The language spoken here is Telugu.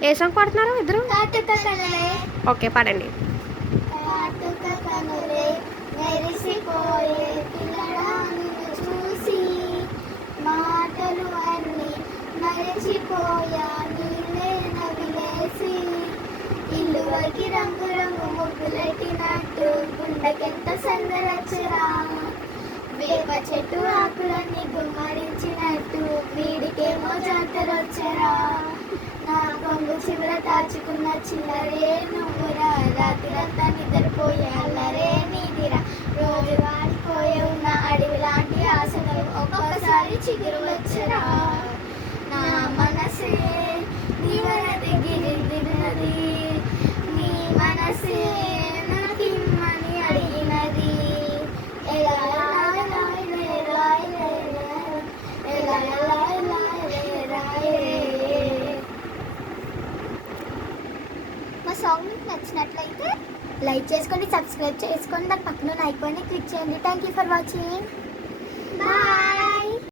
ఏ సాంగ్ పాడుతున్నారు ఇద్దరు? కాటుక కనులే. ఓకే, పాడండి. కాటుక కనులే మెరిసిపోయే పిల్లడా నిన్ను చూసి మాటలు అన్ని మరచిపోయా నీళ్ళే నవిలేసి ఇల్లువకి రంగు రంగు ముగ్గులెట్టినట్టు గుండెకెంత సందరచ్చరా వేప చెట్టు ఆకులన్నీ గుమ్మరించినట్టు వీడికేమో జాతరొచ్చరా నా కొంగు చివర దాచుకున్న చిల్లరే నువ్వురా రాత్రిరంతా నిద్రపోయే అల్లరే నీదిరా రోజు వాడిపోయే ఉన్న అడవి లాంటి ఆశలు ఒక్కొక్కసారి చిగురు వచ్చరా నా మనసే నీవన దిగిరిదినది నీ మనసే నాకిమ్మని అడిగినది ఎలా మా సాంగ్ మీకు నచ్చినట్లయితే లైక్ చేసుకోండి, సబ్స్క్రైబ్ చేసుకోండి, దాని పక్కన ఐకాన్ని క్లిక్ చేయండి. Thank you for watching. Bye.